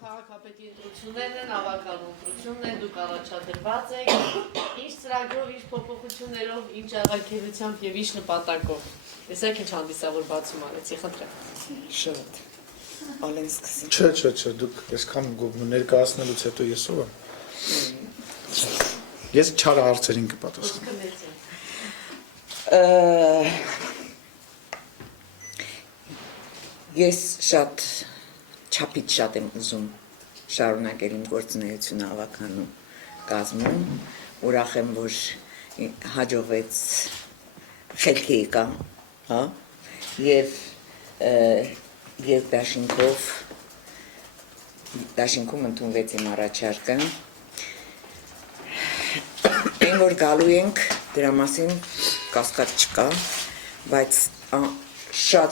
քաղաքապետի ընտրություններն են, ավական ընտրությունն են, դուք առաջադրված եք, ինչ ծրագրով, ինչ փոփոխություններով, ինչ աղաքելությամբ եւ ինչ նպատակով։ Տեսեք ինչ հանդիսավոր բացում արեցի, խնդրեմ։ Շատ։ Ալեն սկսի։ Չէ, դուք այսքան ներկայացնելուց հետո ես ով եմ։ Ես չար հարցերին կպատասխանեմ։ Ես շատ չափից շատ եմ ուզում շարունակել իմ գործունեությունը ավականում կազմում, ուրախ եմ, որ հաջողվեց խելքի եկա, հա, եւ դաշինքում ընդունվեց իմ առաջարկը, այն որ գալու ենք դրա մասին կասկած չկա, բայց շատ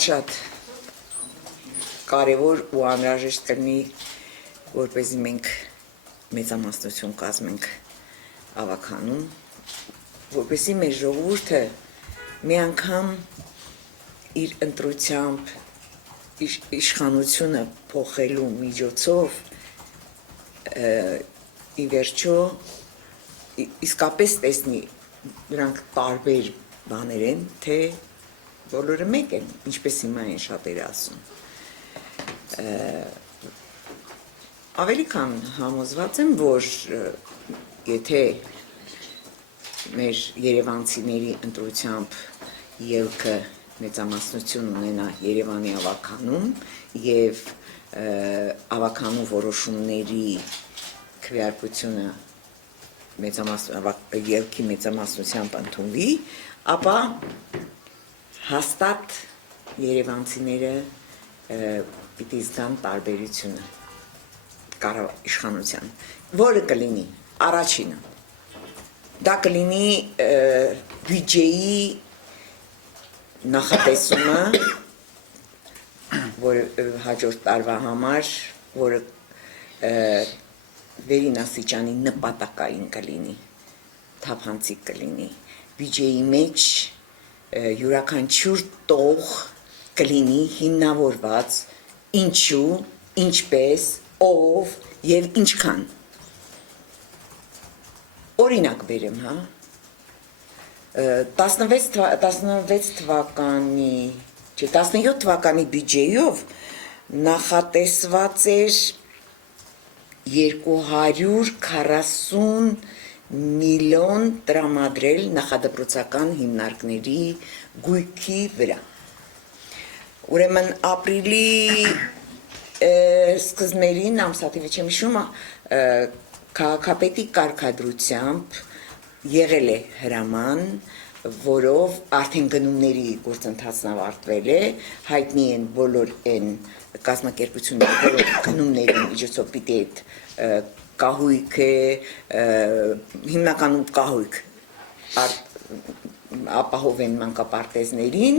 կարևոր ու անհրաժեշտ կլինի, որպեսզի մենք մեծամասնություն կազմենք ավականում, որպեսզի մեր ժողովուրդը մի անգամ իր ընտրությամբ իշխանությունը փոխելու միջոցով ի վերջո իսկապես տեսնի նրանք տարբեր բաներ են, թե բոլորը մեկ են, ինչպես հիմա են շատերը ասում։ Ավելի քան համոզված եմ, որ եթե մեր երևանցիների ընտրությամբ ելքը մեծամասնություն ունենա Երևանի ավականում եւ ավականու որոշումների քվեարկությունը ելքի մեծամասնությամբ ընդունվի, ապա հաստատ երևանցիները պիտի զգան տարբերությունը իշխանության, որը կլինի առաջինը, դա կլինի բյուջեի նախատեսումը, որը հաջորդ տարվա համար, որը վերին աստիճանի նպատակային կլինի, թափանցիկ կլինի, բյուջեի մեջ յուրաքանչյուր տող կլինի հիմնավորված ինչու, ինչպես, ով եւ ինչքան։ Օրինակ բերեմ, հա, 17 թվականի բյուջեյով նախատեսված էր 240 միլիոն տրամադրել նախադպրոցական հիմնարկների գույքի վրա։ Ուրեմն ապրիլի սկզբներին ամսաթիվը չեմ հիշում, քաղաքապետի կարգադրությամբ եղել է հրաման, որով արդեն գնումների գործընթացն ավարտվել է, հայտնի են բոլոր այն կազմակերպությունները, որոնք գնումների միջոցով պիտի այդ կահույքը, հիմնականում կահույք ապահովեն մանկապարտեզներին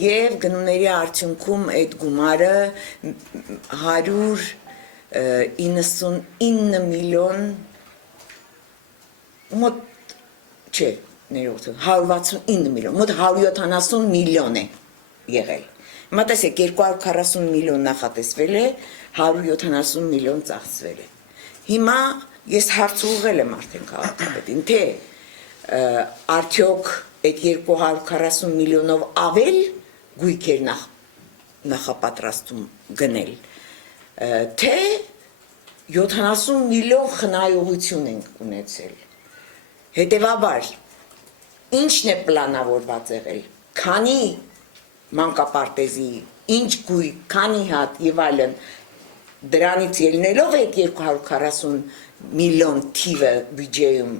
եւ գնումների արդյունքում այդ գումարը 199 միլիոն մոտ չէ, ներողություն, 169 միլիոն, մոտ 170 միլիոն է եղել։ Հիմա տեսեք, 240 միլիոն նախատեսվել է, 170 միլիոն ծախսվել է։ Հիմա ես հարց ուղղել եմ արդեն քաղաքապետին, թե արդյոք այդ 240 միլիոնով ավել գույք էր նախապատրաստում գնել, թե 70 միլիոն խնայողություն ենք ունեցել։ Հետևաբար, ինչն է պլանավորված եղել, քանի մանկապարտեզի, ինչ գույք, քանի հատ եւ այլն, դրանից ելնելով այդ 240 միլիոն թիվը բյուջեում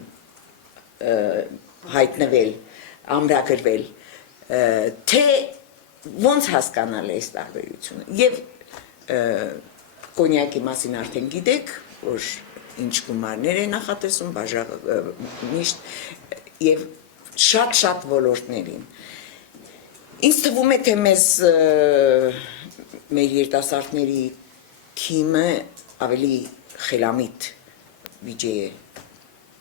հայտնվել, ամրագրվել, թե ոնց հասկանալ է այս տարբերությունը։ Եվ կոնյակի մասին արդեն գիտեք, որ ինչ գումարներ է նախատեսում, միշտ եւ շատ ոլորտներին։ Ինձ թվում է, թե մեզ մեր երիտասարդների թիմը ավելի խելամիտ բյուջե է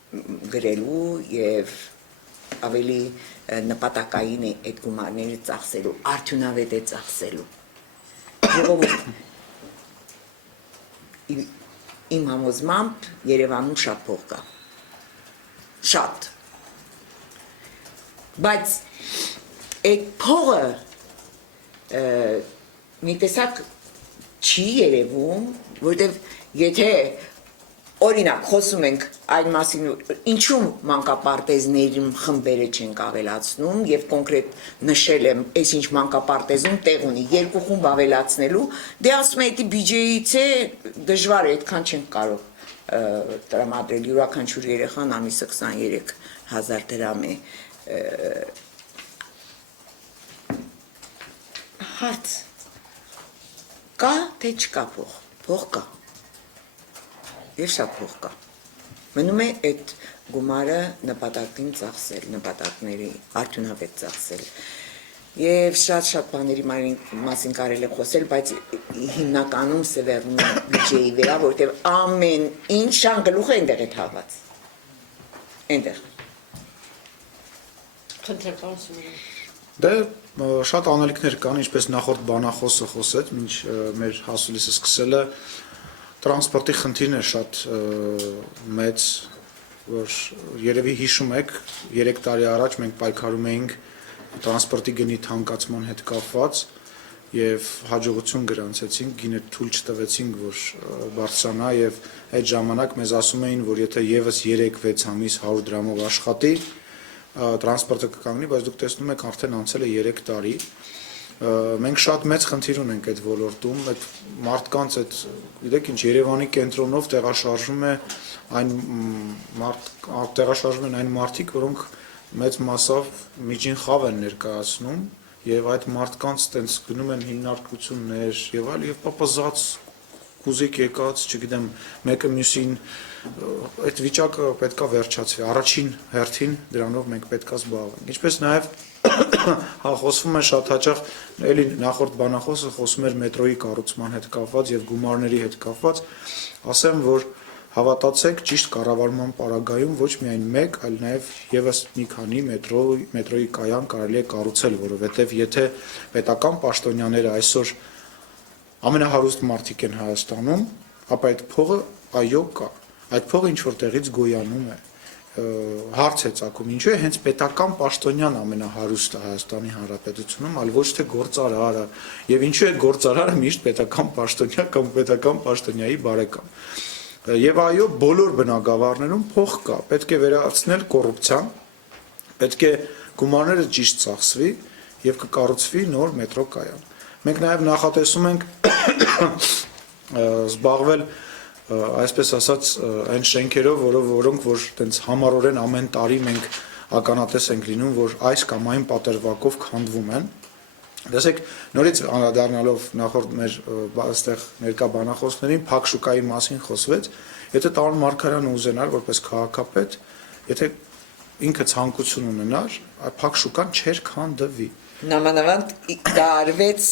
գրելու եւ ավելի նպատակային է այդ գումարները ծախսելու, արդյունավետ է ծախսելու։ Ժողովուրդ, իմ համոզմամբ Երևանում շատ փող կա։ Շատ։ Բայց այդ փողը մի տեսակ չի երևում, որտեվ եթե օրինակ խոսում ենք այն մասին, ինչու մանկապարտեզներում խմբերը չենք ավելացնում եւ կոնկրետ նշել եմ, այսինչ մանկապարտեզում տեղ ունի երկու խումբ ավելացնելու, դե ասում եմ, դա բյուջեից է, դժվար է, այդքան չենք կարող տրամադրել, յուրաքանչյուր երեխան ամիսը 23,000 դրամ է։ Հարց կա թե չկա փող, փող կա։ Եվ շատ փող կա։ Մնում է այդ գումարը նպատակին ծախսել, նպատակների արդյունավետ ծախսել։ Եվ շատ բաների մասին կարելի է խոսել, բայց հիմնականում սևեռնում է բյուջեի վրա, որտեղ ամեն ինչ շան գլուխը այնտեղ է թաղված։ Այնտեղ։ Խնդրեմ, պարոն Սիմոնյան։ Դե շատ անելիքներ կան, ինչպես նախորդ բանախոսը խոսեց, մինչ մեր հասուլիսը սկսելը տրանսպորտի խնդիրն է շատ մեծ, որ երևի հիշում եք, 3 տարի առաջ մենք պայքարում էինք տրանսպորտի գնի թանկացման հետ կապված եւ հաջողություն գրանցեցինք, գինը թույլ չտվեցինք, որ բարձրանա եւ այդ ժամանակ մեզ ասում էին, որ եթե եւս 3-6 ամիս 100 դրամով աշխատի, տրանսպորտը կկանգնի, բայց դուք տեսնում եք արդեն անցել է 3 տարի։ Մենք շատ մեծ խնդիր ունենք այդ ոլորտում, այդ մարդկանց այդ, գիտեք ինչ, Երևանի կենտրոնով տեղաշարժում են այն մարդիկ, որոնք մեծ մասով միջին խավ են ներկայացնում եւ այդ մարդկանց տենց գնում են հիմնարկություններ եւ այլ եւ պապազած կուզիկ եկած, չգիտեմ, մեկը մյուսին այդ վիճակը պետքա վերջացվի։ Առաջին հերթին դրանով մենք պետքա զբաղվենք։ Ինչպես նաեւ խոսվում է շատ հաճախ, էլի նախորդ բանախոսը խոսում էր մետրոյի կառուցման հետ կապված եւ գումարների հետ կապված, ասեմ, որ հավատացեք, ճիշտ կառավարման պարագայում ոչ միայն մեկ, այլ նաեւ եւս մի քանի մետրոյի կայան կարելի է կառուցել, որովհետեւ եթե պետական պաշտոնյաները այսօր ամենահարուստ մարդիկ են Հայաստանում, ապա այդ փողը այո կա։ Այդ փողը ինչ որ տեղից գոյանում է։ Հարց է ծագում, ինչու է հենց պետական պաշտոնյան ամենահարուստը Հայաստանի Հանրապետությունում, այլ ոչ թե գործարարը, եւ ինչու է գործարարը միշտ պետական պաշտոնյա կամ պետական պաշտոնյայի բարեկամ։ Եվ այո, բոլոր բնակավարներում փող կա, պետք է վերացնել կոռուպցիան, պետք է գումարները ճիշտ ծախսվի եւ կկառուցվի նոր մետրո կայան։ Մենք նաեւ նախատեսում ենք զբաղվել այսպես ասած այն շենքերով, որոնք որ տենց համառորեն ամեն տարի մենք ականատես ենք լինում, որ այս կամ այն պատերվակով քանդվում են։ Դասեք նորից անդրադառնալով նախորդ մեր այստեղ ներկա բանախոսներին փակ շուկայի մասին խոսվեց, եթե Տարոն Մարգարյանը ուզենար որպես քաղաքապետ, եթե ինքը ցանկություն ունենար, այդ փակ շուկան չէր քանդվի։ Նամանավանդ դա արվեց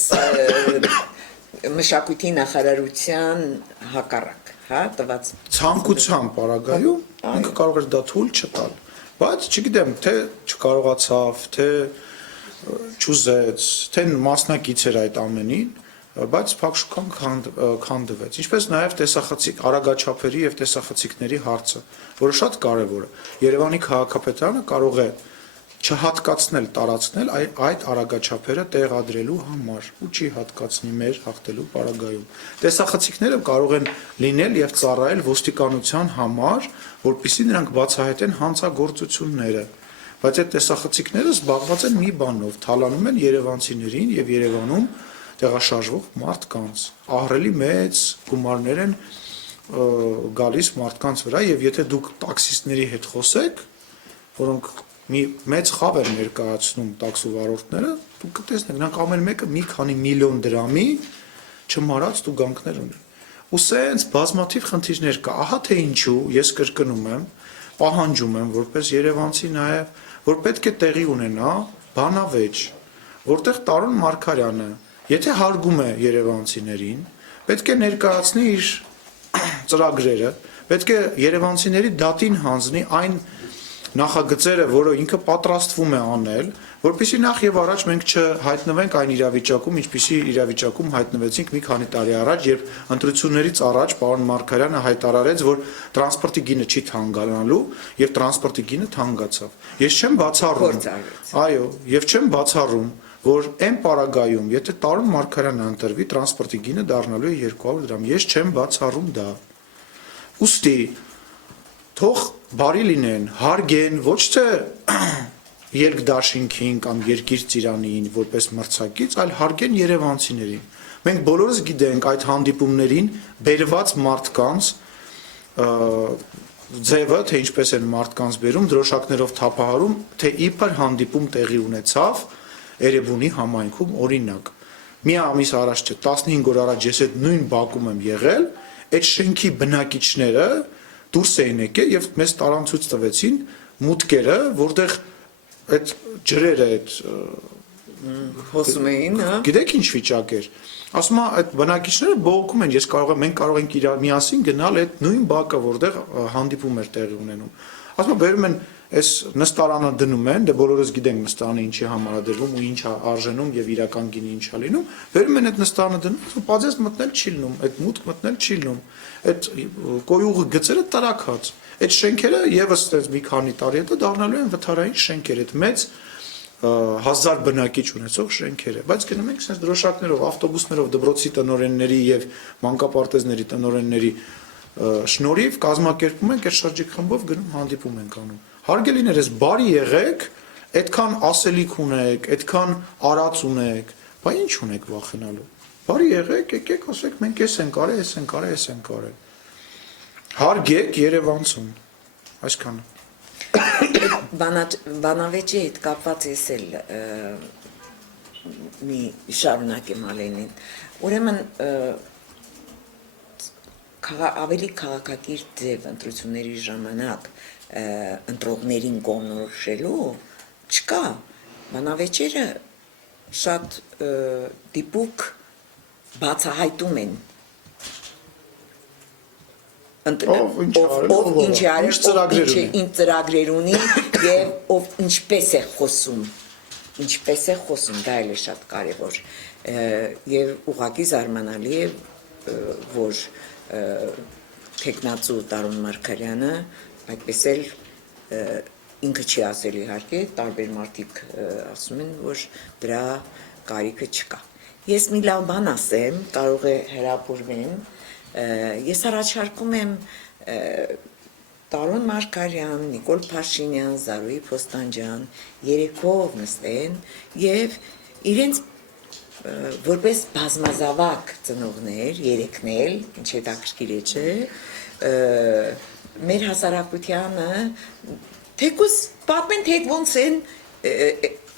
մշակույթի նախարարության հակառակ, հա, տված ցանկության պարագայում ինքը կարող էր դա թույլ չտալ, բայց չգիտեմ, թե չկարողացավ, թե չուզեց, թե մասնակից էր այդ ամենին, բայց փակ շուկան քանդվեց։ Ինչպես նաև տեսախցիկ արագաչափերի եւ տեսախցիկների հարցը, որը շատ կարեւոր է։ Երևանի քաղաքապետարանը կարող է չհատկացնել, տարածքնել այդ արագաչափերը տեղադրելու համար ու չի հատկացնի մեր հաղթելու պարագայում։ Տեսախցիկները կարող են լինել եւ ծառայել ոստիկանության համար, որպեսզի նրանք բացահայտեն հանցագործությունները, բայց այդ տեսախցիկները զբաղված են մի բանով, թալանում են երևանցիներին եւ Երևանում տեղաշարժվող մարդկանց։ Ահռելի մեծ գումարներ են գալիս մարդկանց վրա եւ եթե դուք տաքսիստների հետ խոսեք, որոնք մի մեծ խավ են ներկայացնում տաքսու վարորդները, դուք կտեսնեք, նրանք ամեն մեկը մի քանի միլիոն դրամի չմարած տուգանքներ ունեն։ Ու սենց բազմաթիվ խնդիրներ կա։ Ահա թե ինչու ես կրկնում եմ, պահանջում եմ որպես երևանցի նաև, որ պետք է տեղի ունենա բանավեճ, որտեղ Տարոն Մարգարյանը, եթե հարգում է երևանցիներին, պետք է ներկայացնի իր ծրագրերը, պետք է երևանցիների դատին հանձնի այն նախագծերը, որը ինքը պատրաստվում է անել, որպեսզի նախ եւ առաջ մենք չհայտնվենք այն իրավիճակում, ինչպիսի իրավիճակում հայտնվեցինք մի քանի տարի առաջ, երբ ընտրություններից առաջ պարոն Մարգարյանը հայտարարեց, որ տրանսպորտի գինը չի թանկանալու եւ տրանսպորտի գինը թանկացավ։ Ես չեմ բացառում, այո, եւ չեմ բացառում, որ այն պարագայում, եթե Տարոն Մարգարյանը ընտրվի, տրանսպորտի գինը դառնալու է 200 դրամ։ Ես չեմ բացառում դա։ Ուստի թող բարի լինեն, հարգեն, ոչ թե երկդաշինքին կամ երկիր ծիրանին որպես մրցակից, այլ հարգեն երևանցիներին։ Մենք բոլորս գիտենք այդ հանդիպումներին բերված մարդկանց ձևը, թե ինչպես են մարդկանց բերում, դրոշակներով թափահարում, թե իբր հանդիպում տեղի ունեցավ Էրեբունի համայնքում, օրինակ։ Մի ամիս առաջ չէ, 15 օր առաջ ես այդ նույն բակում եմ եղել, այդ շենքի բնակիչները դուրս էին եկել եւ մեզ տարանցույց տվեցին մուտքերը, որտեղ այդ ջրերը այդ հոսում էին, հա։ Գիտեք ինչ վիճակ էր։ Ասում եմ այդ բնակիչները բողոքում են, մենք կարող ենք միասին գնալ այդ նույն բակը, որտեղ հանդիպում էր տեղի ունենում։ Ասում եմ բերում են այս նստարանը դնում են, դե բոլորս գիտենք նստարանը ինչի համար է դրվում ու ինչ է արժենում եւ իրական գինի ինչ է լինում, բերում են այդ նստարանը դնում, պածես մտնել չի լինում, այդ մուտք մտնել չի լինում, այդ կոյուղը գծերը տրակած, այդ շենքերը եւս այդպես մի քանի տարի հետո դառնալու են վթարային շենքեր, այդ մեծ 1000 բնակիչ ունեցող շենքերը, բայց գնում ենք sense դրոշակներով, ավտոբուսներով, դպրոցի տնօրենների եւ մանկապարտեզների տնօրենների շնորհիվ կազմակերպում ենք այդ շրջիկ խմբով գնում հանդիպում ենք անում։ Հարգելիներս, բարի եղեք, այդքան ասելիք ունեք, այդքան արած ունեք, բա ինչ ունեք վախենալու։ Բարի եղեք, եկեք ասեք մենք էս ենք արել, էս ենք արել, էս ենք արել։ Հարգեք Երևանցուն։ Այսքանը։ Բանավեճի հետ կապված ես էլ մի շարունակեմ Ալենին։ Ուրեմն ավելի քաղաքակիրթ ձև ընտրությունների ժամանակ ընտրողներին կողմնորոշելու չկա։ Բանավեճերը շատ դիպուկ բացահայտում են ով ինչ արել, ինչ ծրագրեր ունի եւ ով ինչպես է խոսում, դա էլ է շատ կարեւոր եւ ուղղակի զարմանալի է, որ տեխնացու Տարոն Մարգարյանը այդպես էլ ինքը չի ասել իհարկե, տարբեր մարդիկ ասում են, որ դրա կարիքը չկա։ Ես մի լավ բան ասեմ, կարող է հրապուրվեմ, ես առաջարկում եմ Տարոն Մարգարյան, Նիկոլ Փաշինյան, Զարուհի Փոստանջյան երեքով նստեն եւ իրենց որպես բազմազավակ ծնողներ, երեքնել, ինչ հետաքրքիր է, չէ, մեր հասարակությանը թեկուզ պատմեն, թե ոնց են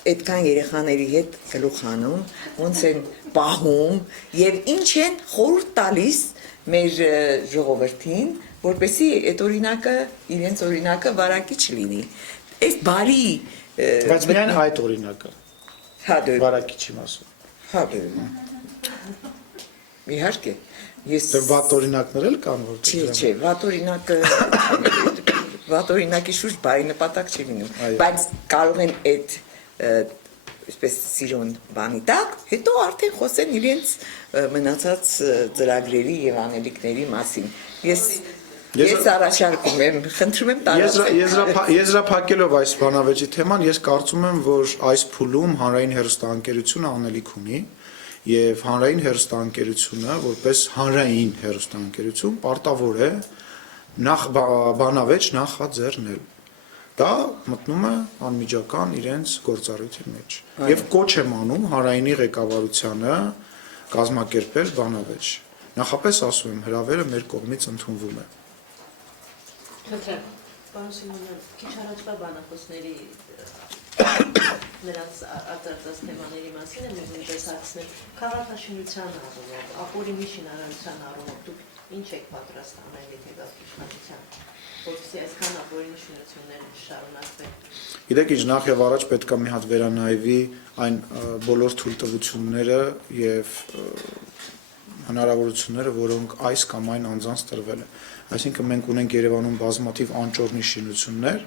այդքան երեխաների հետ գլուխ հանում, ոնց են պահում եւ ինչ են խորհուրդ տալիս մեր ժողովրդին, որպեսզի այդ օրինակը, իրենց օրինակը վարակի չլինի։ Այս բարի բայց միայն այդ օրինակը։ Հա դե վարակի չի մասում։ Հա դե իհարկե ես վատ օրինակներ էլ կան որ Չէ, վատ օրինակի շուրջ բարի նպատակ չի լինում, բայց կարող են այդ այսպես սիրուն բանի տակ, հետո արդեն խոսեն իրենց մնացած ծրագրերի եւ անելիքների մասին։ Ես առաջարկում եմ, խնդրում եմ տարածել։ Եզրափակելով այս բանավեճի թեման, ես կարծում եմ, որ այս փուլում հանրային հեռուստաընկերությունը անելիք ունի եւ հանրային հեռուստաընկերությունը, որպես հանրային հեռուստաընկերություն, պարտավոր է նախ բանավեճ նախաձեռնել։ Դա մտնում է անմիջական իրենց գործառույթի մեջ։ Եվ կոչ եմ անում հանրայինի ղեկավարությանը կազմակերպել բանավեճ։ Նախապես ասում եմ, հրավերը մեր կողմից ընդունվում է։ Խնդրեմ, պարոն Սիմոնյան, քիչ առաջվա բանախոսների նրանց արտադրած թեմաների մասին եմ նույնպես հարցնել քաղաքաշինության առումով, ապօրինի շինարարության առումով դուք ինչ եք պատրաստ անել, եթե դա իշխանության, որպեսզի այսքան ապօրինի շինությունները շարունակվեն։ Գիտեք ինչ, նախ եւ առաջ պետք է մի հատ վերանայվի այն բոլոր թույլտվությունները եւ հնարավորությունները, որոնք այս կամ այն անձանց տրվել է։ Այսինքն մենք ունենք Երևանում բազմաթիվ անճոռնի շինություններ,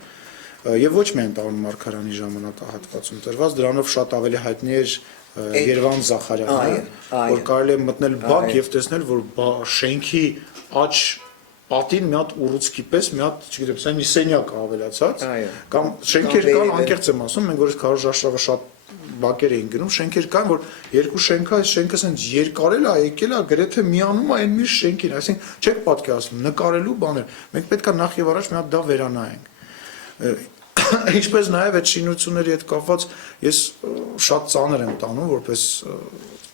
Եվ ոչ միայն Տարոն Մարգարյանի ժամանակահատվածում տրված, դրանով շատ ավելի հայտնի էր Երևան Զախարյանը, որ կարելի է մտնել բակ եւ տեսնել, որ շենքի աջ պատին մի հատ ուռուցքի պես մի հատ, չգիտեմ, սա մի սենյակ ավելացած, կամ շենքեր կան, անկեղծ եմ ասում, մենք որ քարոզ աշխարհը շատ բակեր էին գնում, շենքեր կան, որ երկու շենքա, այս շենքը ասենց երկարել է, եկել է, գրեթե միանում է այն միշտ շենքին, այսինքն չեք պատկերացնում, նկարելու բաներ։ Մենք պետք է նախ եւ առաջ մի հատ դա վերանայենք։ Ինչպես նաեւ այդ շինությունների հետ կապված ես շատ ծանր եմ տանում, որպես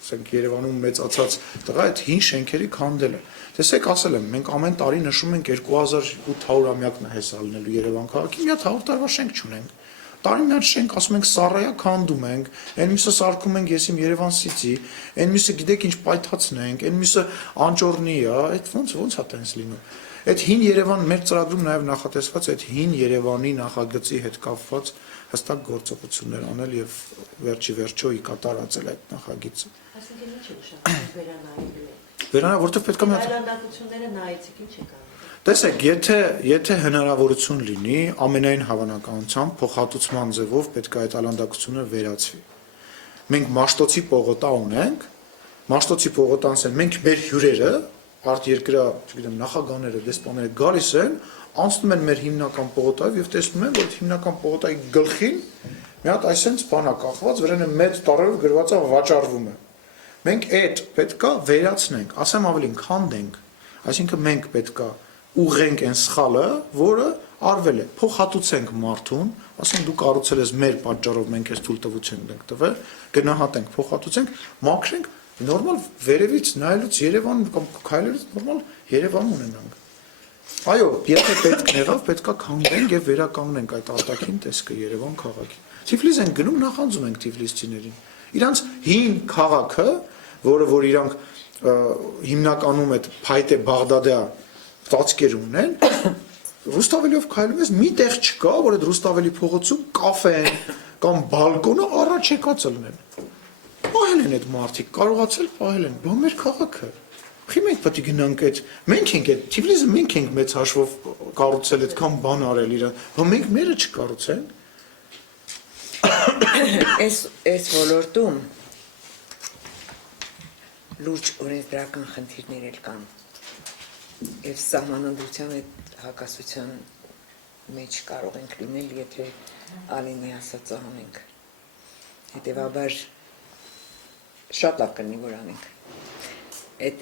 ասենք Երևանում մեծացած տղա այդ հին շենքերի քանդելը։ Տեսեք, ասել եմ, մենք ամեն տարի նշում ենք 2800-ամյակն է հեսա լինելու Երևան քաղաքի, մի հատ 100 տարվա շենք չունենք։ Տարի մի հատ շենք ասում ենք Սառայա քանդում ենք, այն մյուսը սարքում ենք ես իմ Երևանցիցի, այն մյուսը գիտեք ինչ պայթացն ենք, այն մյուսը անճորնի է, այդ ոնց է տենց լինում։ Այդ հին Երևան մեր ծրագրում նաև նախատեսված այդ հին Երևանի նախագծի հետ կապված հստակ գործողություններ անել եւ վերջի վերջո ի կատարածել այդ նախագիծը։ Այսինքն ինչ է նշանակում վերանայելու։ Վերանա, որտեղ պետք է մի հատ Այլանդակությունները նայեցիք, ինչ եք անում։ Տեսեք, եթե հնարավորություն լինի, ամենայն հավանականությամբ փոխհատուցման ձևով պետք է այդ այլանդակությունը վերացվի։ Մենք Մաշտոցի պողոտա ունենք, Մաշտոցի պողոտան ասեն, մենք մեր հյուրերը, արտերկրյա, չգիտեմ, նախագահները, դեսպանները գալիս են, անցնում են մեր հիմնական պողոտայով եւ տեսնում են, որ հիմնական պողոտայի գլխին մի հատ այսպես բան է կախված, վրանը մեծ տառերով գրված է վաճառվում է։ Մենք այդ պետքա վերացնենք, ասեմ ավելին, քանդենք, այսինքն մենք պետքա ուղենք այն սխալը, որը արվել է, փոխհատուցենք մարդուն, ասենք դու կառուցել ես մեր պատճառով մենք ես թույլտվություն ենք տվել, գնահատենք, փոխհատուցենք, մաքրենք, նորմալ վերևից նայելուց Երևան կամ քայլելուց նորմալ Երևան ունենանք։ Այո, եթե պետք եղավ, պետքա քանդենք եւ վերականգնենք այդ արտաքին տեսքը Երևան քաղաքի։ Թիֆլիս են գնում, նախանձում ենք թիֆլիսցիներին։ Իրանց հին քաղաքը, որ իրանք հիմնականում այդ փայտե Բաղդադյա ծածկեր ունեն, Ռուստավելիով քայլում ես մի տեղ չկա, որ այդ Ռուստավելի փողոցում կաֆեն կամ բալկոնը առաջ եկած լինեն։ Պահել են այդ մարդիկ, կարողացել պահել են, բա մեր քաղաքը։ Խի մենք պետք է գնանք այդ, մենք ենք այդ Թիֆլիսը մենք ենք մեծ հաշվով կառուցել այդքան բան արել իրան, բա մենք մերը չկառուցենք։ Այս ոլորտում լուրջ օրենսդրական խնդիրներ էլ կան։ Եվ սահմանադրության այդ հակասության մեջ կարող ենք լինել, եթե Ալինի ասածը անենք։ Հետևաբար շատ լավ կլինի, որ անենք։ Այդ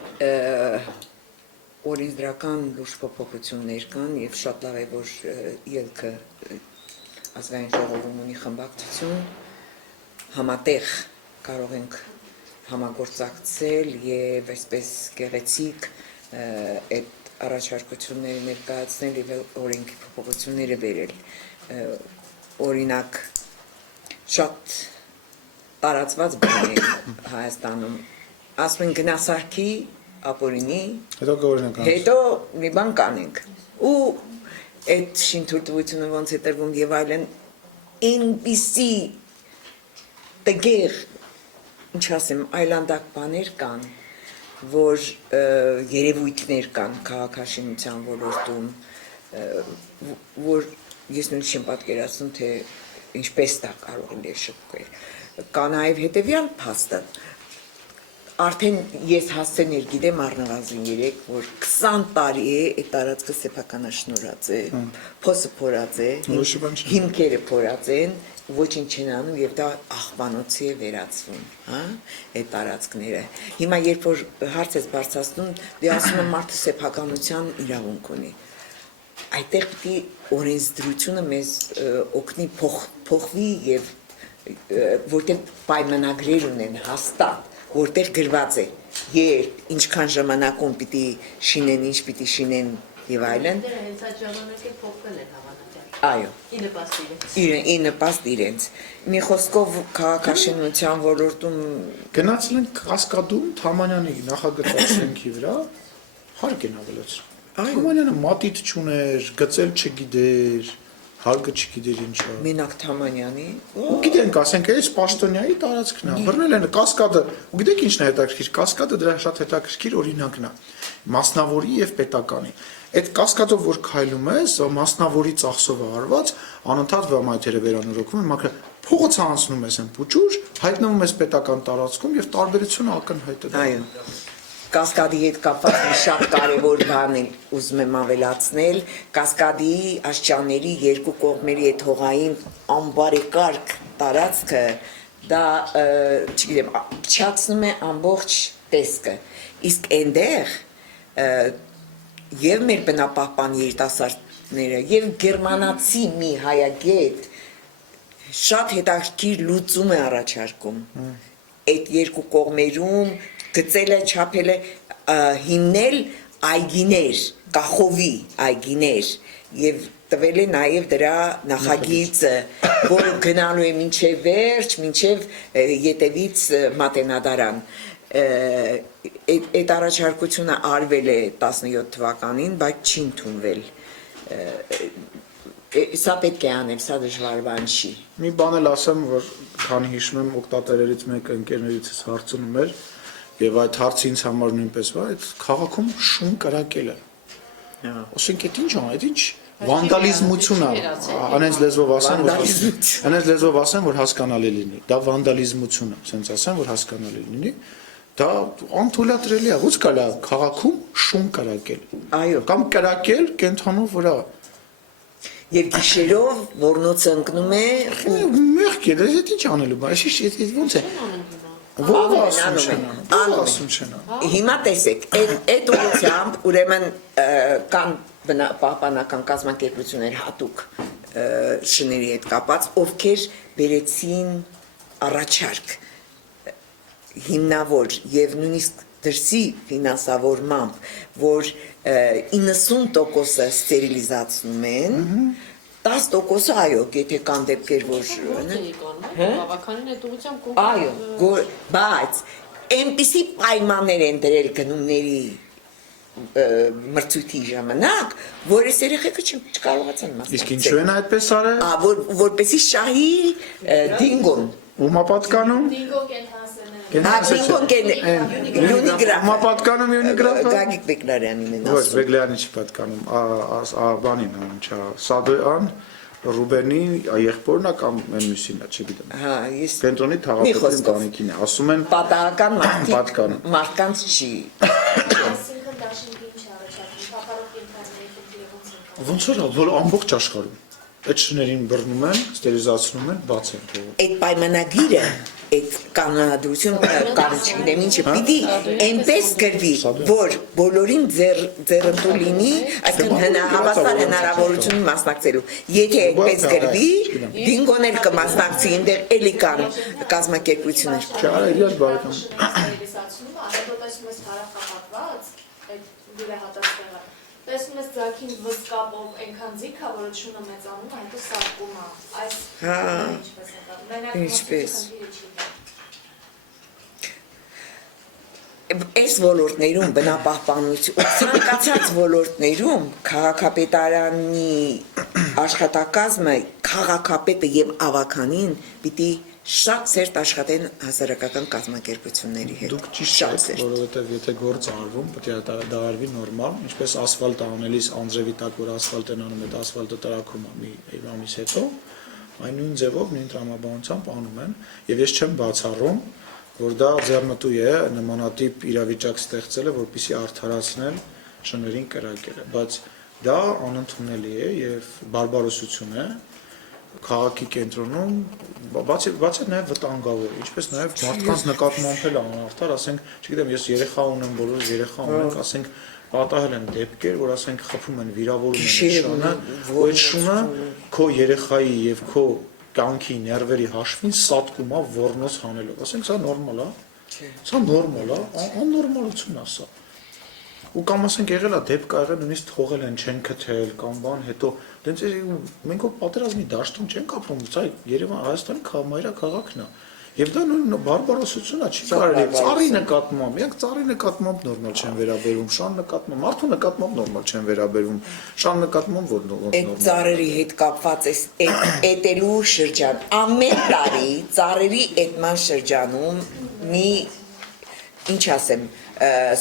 օրենսդրական լուրջ փոփոխություններ կան եւ շատ լավ է, որ ելքը ազգային ժողովում ունի խմբակցություն, համատեղ կարող ենք համագործակցել եւ այսպես գեղեցիկ այդ առաջարկությունները ներկայացնել եւ օրենքի փոփոխությունները բերել։ Օրինակ շատ տարածված բան է Հայաստանում, ասում են գնասարքի ապօրինի, հետո մի բան կանենք։ Ու այդ շինթույլտվությունը ոնց է տրվում եւ այլն, այնպիսի տգեղ, ինչ ասեմ, այլանդակ բաներ կան, որ երևույթներ կան քաղաքաշինության ոլորտում, որ ես նույնիսկ չեմ պատկերացնում, թե ինչպես դա կարող է շփվել։ Կա նաև հետևյալ փաստը, արդեն ես հասցեներ գիտեմ առնվազն 3, որ 20 տարի է այդ տարածքը սեփականաշնորհած է, փոսը փորած է, հիմքերը փորած են, ոչինչ չեն անում եւ դա աղբանոցի է վերածվում, հա, այդ տարածքները։ Հիմա երբ որ հարց ես բարձրացնում, դե ասում եմ մարդը սեփականության իրավունք ունի։ Այդտեղ պիտի օրենսդրությունը մեզ օգնի փոխվի եւ որտեղ պայմանագրեր ունեն հաստատ, որտեղ գրված է ինչքան ժամանակում պիտի շինեն, ինչ պիտի շինեն եւ այլն։ Դե հենց այդ ժամանակ էլ փոխվել են հավանաբար։ Այո։ Ի նպաստ իրենց։ Մի խոսքով քաղաքաշինության ոլորտում գնացել են Կասկադում Թամանյանի նախագծած շենքի վրա հարկ են ավելացրել։ Թամանյանը մատիտ չուներ, գծել չգիտեր, հարկը չգիտեր ինչա։ Մենակ Թամանյանի։ Ու գիտենք, ասենք, այս Պաշտոնյայի տարածքն է։ Բռնել են Կասկադը, ու գիտեք ինչն է հետաքրքիր, Կասկադը դրա շատ հետաքրքիր օրինակն է։ Մասնավորի եւ պետականի։ Այդ Կասկադով որ քայլում ես, մասնավորի ծախսով է արված, անընդհատ վամայթերը վերանորոգվում են, մաքրը փողը ցանցնում ես այն փուճուր, հայտնվում ես պետական տարածքում եւ տարբերությունը ակնհայտ է։ Այո։ Կասկադի հետ կապված մի շատ կարևոր բան ուզում եմ ավելացնել, Կասկադի աշճանների երկու կողմերի այդ հողային անբարեկարգ տարածքը դա, չգիտեմ, փչացնում է ամբողջ տեսքը։ Իսկ այնտեղ եւ մեր բնապահպան երիտասարդները եւ գերմանացի մի հայագետ շատ հետաքրքիր լուծում է առաջարկում այդ երկու կողմերում գծել է չափել է հիմնել այգիներ կախովի այգիներ եւ տվել է նաեւ դրա նախագիծը որը գնալու է մինչեւ վերջ մինչեւ ետևից մատենադարան այդ առաջարկությունը արվել է 17 թվականին, բայց չի ընդունվել։ Սա պետք է անել, սա դժվար բան չի։ Մի բան էլ ասեմ, որ քանի հիշում եմ օգտատերերից մեկը ընկերներից հարցնում էր, եւ այդ հարցը ինձ համար նույնպես վա, այդ քաղաքում շուն կրակել է։ Ասենք այդ ինչ է, այդ ինչ վանդալիզմություն է, անենց լեզվով ասեմ, որ հասկանալի լինի։ Դա վանդալիզմություն է, ասենց ասեմ, որ հասկանալի լինի։ Դա անթույլատրելի է, ո՞ց կարա քաղաքում շուն կրակել։ Այո, կամ կրակել կենթանու վրա։ Եվ գիշերով որնոցը ընկնում է մեղք է, դա ինչ անելու, բայց ո՞նց է։ Ո՞վ ասում չեն։ Հիմա տեսեք, այդ ուղղությամբ ուրեմն կան պահպանական կազմակերպություններ հատուկ շների հետ կապած, ովքեր բերեցին առաջարկ հիմնավոր եւ նույնիսկ դրսի ֆինանսավորմամբ, որ 90%-ը ստերիլիզացնում են, 10%-ը այո, եթե կան դեպքեր, որ բավականին այդ ուղղությամբ կողմ։ այո, բայց այնպիսի պայմաններ են դրել գնումների մրցույթի ժամանակ, որ այս երեխեքը չկարողացան մասնակցել։ Իսկ ինչու են այդպես արել։ Որպեսի շահի դինգոն։ Ումա պատկանում։ Ումա պատկանում Յունիգրաֆը։ Գագիկ Բեկլարյանին են Ոչ, ասում։ Բեգլյանի չի պատկանում, բանին, ինչա, Սադոյան, Ռուբենի եղբորն է կամ այն մյուսին է, չգիտեմ։ Հա, ես Կենտրոնի թաղապետի ընտանիքին է, ասում են պատահական պատկանում։ մարդկանց չի։ Այսինքն դաշինքի ինչ առաջարկում, փոխարոք կենտրոնների խնդիրը ոնց Ոնց է։ որ ամբողջ աշխարհում այդ շներին բռնում են, ստերիլիզացնում են, բաց են թողում։ Այդ պայմանագիրը, այդ կանոնադրությունը կամ չգիտեմ ինչը պիտի այնպես գրվի, որ բոլորին ձեռնտու լինի, այսինքն հավասար հնարավորություն մասնակցելու։ Եթե այդպես գրվի, դինգոներ կմասնակցի, այնտեղ էլի կան կազմակերպություններ։ Չարա իրար բարեկամ։ Ստերիլիզացումը, հետո տեսնում ես հարավահատված, այդ դուրահատած տեղը։ Տեսնում ես ձակին վզկապով այնքան ձիգ է, որ շունը մեծանում է, հետո սարկում է։ Այս ինչպես է դա։ Մենակ Ինչպես։ խնդիրը չի։ Այս ոլորտներում բնապահպանություն, ցանկացած ոլորտներում քաղաքապետարանի աշխատակազմը, քաղաքապետը եւ ավականին պիտի շատ սերտ աշխատեն հասարակական կազմակերպությունների հետ։ Դուք ճիշտ եք, որովհետև եթե գործ արվում, պետք է դա արվի նորմալ, ինչպես ասֆալտը անելիս անձրևի տակ, որ ասֆալտ են անում, այդ ասֆալտը տրակում է մի ամիս հետո, այն նույն ձևով, նույն տրամաբանությամբ անում են, եւ ես չեմ բացառում, որ դա ձեռնտու է նմանատիպ իրավիճակ ստեղծելը, որպեսզի արդարացնել շներին կրակելը, բայց դա անընդունելի է եւ բարբարոսություն է քաղաքի կենտրոնում, բացի նաև վտանգավոր, ինչպես նաև մարդկանց նկատմամբ էլ անարդար, ասենք, չգիտեմ, ես երեխա ունեմ, բոլորս երեխա ունենք, ասենք, պատահել են դեպքեր, որ ասենք խփում են, վիրավորում են շանը, ու այդ շունը քո երեխայի եւ քո կյանքի ներվերի հաշվին սատկում է ոռնոց հանելով, ասենք, սա նորմալ է, սա նորմալ է, աննորմալություն է սա։ Ու կամ ասենք եղել է դեպք ա եղել նույնիսկ թողել են չեն քթել կամ բան հետո դենց մենք ո պատերազմի դաշտում չենք ապրում սա Երևան Հայաստանի մայրաքաղաքն է Եվ դա նույն բարբարոսությունն է, չի կարելի ծառի նկատմամբ, իրանք ծառի նկատմամբ նորմալ չեն վերաբերվում, շան նկատմամբ, մարդու նկատմամբ նորմալ չեն վերաբերվում, շան նկատմամբ որ նորմալ։ Այդ ծառերի հետ կապված է էտելու շրջան, ամեն տարի ծառերի էտման շրջանում մի ինչ ասեմ,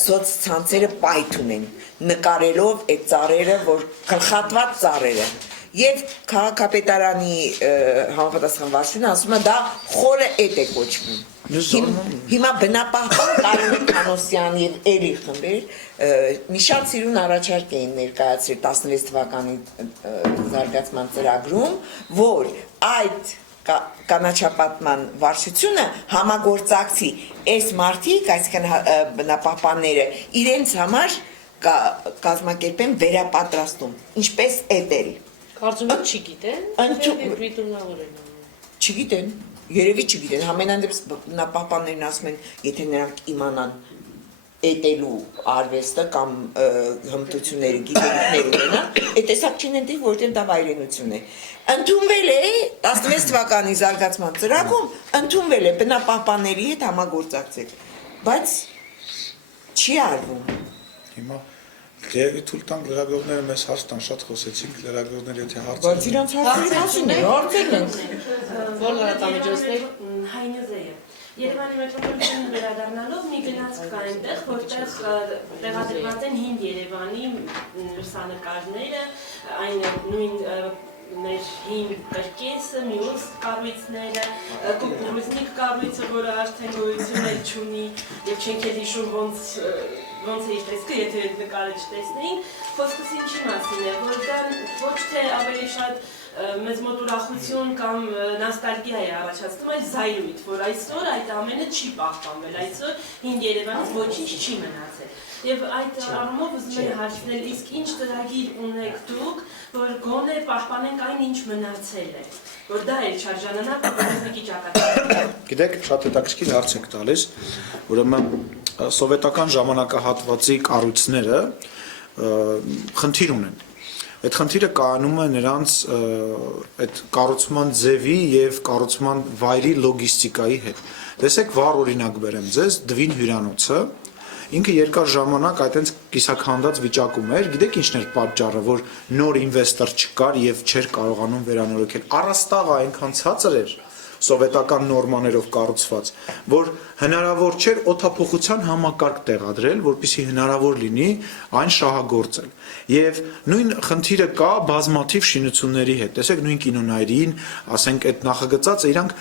սոցցանցերը պայթ ունեն, նկարելով այդ ծառերը, որ գլխատված ծառերը Եվ քաղաքապետարանի համապատասխան վարչությունը ասում է դա խորը էտ է կոչվում։ Հիմա բնապահպան Կարինե Քանոսյան եւ Էրի խմբեր մի շատ սիրուն առաջարկ էին ներկայացրել 16 թվականի զարգացման ծրագրում, որ այդ կանաչապատման վարչությունը համագործակցի այս մարդիկ, այսինքն բնապահպանները իրենց համար կազմակերպեն վերապատրաստում, ինչպես էտել։ Կարծում եք չգիտեն, թե պրիտումնավոր են։ Չգիտեն, երևի չգիտեն, համենայն դեպս բնապահպաններն ասում են, եթե նրանք իմանան էտելու արվեստը կամ հմտությունները, գիտելիքներ ունենան, այդ տեսակ չեն դի, որտեղ դա վայրենություն է։ Ընդունվել է 16 թվականի զարգացման ծրագրում, ընդունվել է բնապահպանների հետ համագործակցել, բայց չի արվում։ Հիմա Դեպի թույլ տանք լրագրողները մեզ հարց տան, շատ խոսեցինք, լրագրողները եթե հարց Բայց իրանց հարցերին ասում են, հարցերն են։ Որ լրատվամիջոցներ Հայնյուզեը Երևանի մետրոպոլիտենին վերադառնալով մի գնացք կա այնտեղ, որտեղ տեղադրված են հին Երևանի լուսանկարները, այն նույն մեր հին կրկեսը, մյուս կառույցները, կուպուրուզնիկ կառույցը, որը արդեն գոյություն էլ չունի եւ չենք էլ հիշում ոնց է իր տեսքը, եթե այդ նկարը չտեսնեինք, խոսքս ինչի մասին է, որ դա ոչ թե ավելի շատ մեզ մոտ ուրախություն կամ նոստալգիա է առաջացնում, այլ զայրույթ, որ այսօր այդ ամենը չի պահպանվել, այսօր հին Երևանից ոչինչ չի մնացել։ Եվ այդ առումով ուզում եմ հարցնել, իսկ ինչ ծրագիր ունեք դուք, որ գոնե պահպանենք այն, ինչ մնացել է, որ դա էլ չարժանանա պահպանողի ճակատագրի։ Գիտեք, շատ հետաքրքիր հարց եք տալիս, ուրեմն սովետական ժամանակահատվածի կառույցները խնդիր ունեն։ Այդ խնդիրը կայանում է նրանց այդ կառուցման ձևի եւ կառուցման վայրի լոգիստիկայի հետ։ Տեսեք, վառ օրինակ բերեմ ձեզ, Դվին հյուրանոցը, ինքը երկար ժամանակ այդպես կիսաքանդած վիճակում էր, գիտեք ինչն էր պատճառը, որ նոր ինվեստոր չկար եւ չէր կարողանում վերանորոգել։ Առաստաղը այնքան ցածր էր սովետական նորմաներով կառուցված, որ հնարավոր չէր օդափոխության համակարգ տեղադրել, որպեսզի հնարավոր լինի այն շահագործել։ Եվ նույն խնդիրը կա բազմաթիվ շինությունների հետ։ Տեսեք, նույն կինոնայրին, ասենք այդ նախագծածը իրանք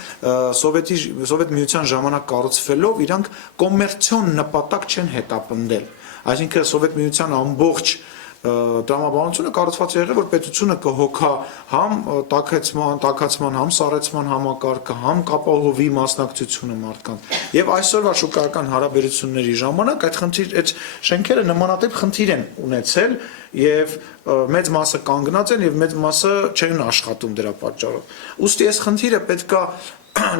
Սովետ միության ժամանակ կառուցվելով, իրանք կոմերցիոն նպատակ չեն հետապնդել։ Այսինքն Սովետ միության ամբողջ տրամաբանությունը կառուցված եղել, որ պետությունը կհոգա համ տաքացման, համ սառեցման համակարգը, համ կապահովի մասնակցությունը մարդկանց։ Եվ այսօրվա շուկայական հարաբերությունների ժամանակ այդ շենքերը նմանատիպ խնդիր են ունեցել եւ մեծ մասը կանգնած են եւ մեծ մասը չեն աշխատում դրա պատճառով։ Ուստի այս խնդիրը պետքա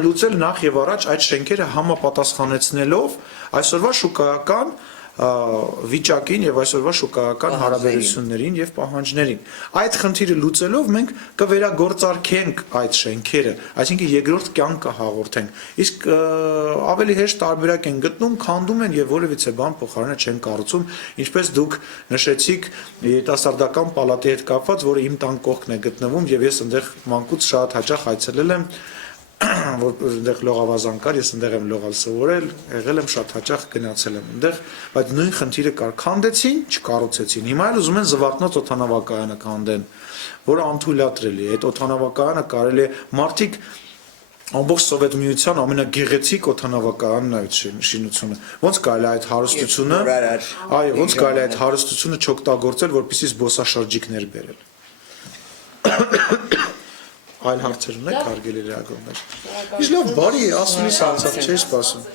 լուծել նախ եւ առաջ այդ շենքերը համապատասխանեցնելով այսօրվա շուկայական վիճակին եւ այսօրվա շուկայական հարաբերություններին եւ պահանջներին։ Այդ խնդիրը լուծելով մենք կվերագործարկենք այդ շենքերը, այսինքն երկրորդ կյանք կհաղորդենք։ Իսկ ավելի հեշտ տարբերակ են գտնում, քանդում են եւ որևիցե բան փոխարենը չեն կառուցում, ինչպես դուք նշեցիք երիտասարդական պալատի հետ կապված, որը իմ տան կողքն է գտնվում եւ ես այնտեղ մանկուց շատ հաճախ այցելել եմ որ այնտեղ լողավազան կար, ես այնտեղ եմ լողալ սովորել, եղել եմ շատ հաճախ գնացել եմ այնտեղ, բայց նույն խնդիրը կար, քանդեցին, չկառուցեցին։ Հիմա էլ ուզում են Զվարթնոց օդանավակայանը քանդեն, որը անթույլատրելի է։ Այդ օդանավակայանը կարելի է մարդիկ ամբողջ Սովետ միության ամենագեղեցիկ օդանավակայանն է այդ շինությունը։ Ոնց կարելի է այդ հարստությունը, այո, ոնց կարելի է այդ հարստությունը չօգտագործել, որպեսզի զբոսաշրջիկներ բերել։ Այլ հարցեր ունեք, հարգելի լրագրողներ։ Իսկ լավ, բարի ասուլիս անցավ, չէի սպասում։